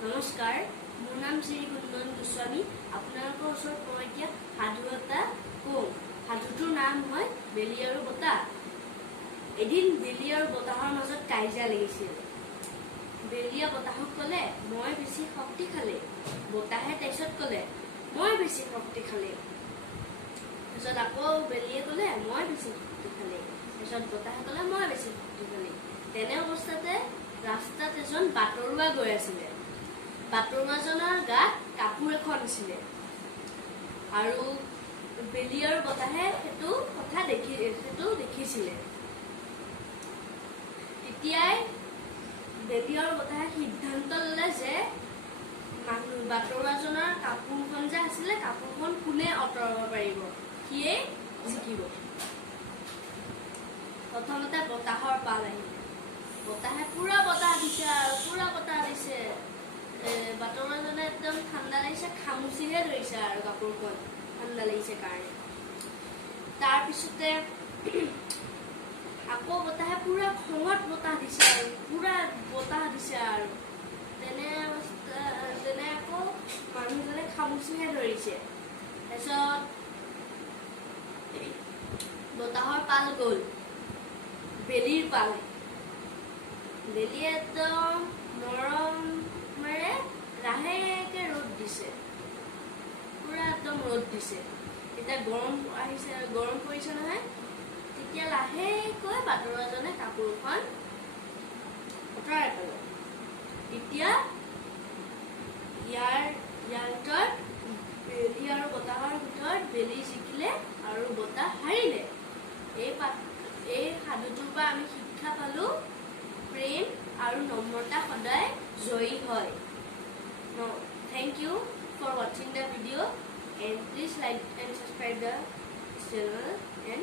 নমস্কাৰ, মোৰ নাম শ্ৰী গুণনয়ন গোস্বামী। আপোনালোকৰ ওচৰত মই এতিয়া সাধু এটা কওঁ। সাধুটোৰ নাম হয় বেলি আৰু বতাহ। এদিন বেলি আৰু বতাহৰ মাজত কাজিয়া লাগিছিল। বেলিয়ে বতাহক ক'লে, মই বেছি শক্তিশালী। বতাহে তাৰপিছত ক'লে, মই বেছি শক্তিশালী। তাৰপিছত আকৌ বেলিয়ে ক'লে, মই বেছি শক্তিশালী। তাৰপিছত বতাহে ক'লে, মই বেছি শক্তিশালী। তেনে অৱস্থাতে ৰাস্তাত এজন বাটৰুৱা গৈ আছিলে। বাটৰুৱাজনৰ গাত কাপোৰ এখন আছিলে আৰু বেলি আৰু বতাহে সেইটো দেখিছিলে। তেতিয়াই বেলি আৰু বতাহে সিদ্ধান্ত ল'লে যে বাটৰুৱাজনৰ কাপোৰখন যে আছিলে, কাপোৰখন কোনে আঁতৰাব পাৰিব, সিয়েই জিকিব। প্ৰথমতে বতাহৰ পাল আহিলে। বতাহে পুৰা বতাহ দিছে আৰু পুৰা বতাহ দিছে। বাটৰুৱাজনে একদম ঠাণ্ডা লাগিছে, খামুচিহে ধৰিছে আৰু কাপোৰখন ঠাণ্ডা লাগিছে কাৰণে। তাৰপিছতে আকৌ বতাহে পুৰা খঙত বতাহ দিছে আৰু পুৰা বতাহ দিছে আৰু তেনে আকৌ মানুহজনে খামুচিহে ধৰিছে। তাৰপিছত বতাহৰ পাল গ'ল, বেলিৰ পাল। বেলিয়ে একদম মৰমেৰে লাহেকে ৰ'দ দিছে, পুৰা একদম ৰ'দ দিছে। এতিয়া গৰম পৰিছে নহয়। তেতিয়া লাহেকৈ বাটৰুৱাজনে কাপোৰখন আঁতৰাই পেলালে। এতিয়া ইয়াৰ ভিতৰত বেলি আৰু বতাহৰ ভিতৰত বেলি জিকিলে আৰু বতাহ হাৰিলে। এই সাধুটোৰ পৰা আমি শিক্ষা পালো, প্ৰেম আৰু নম্ৰতা সদায় জয়ী হয়। Thank you for watching the video and please like and subscribe the channel and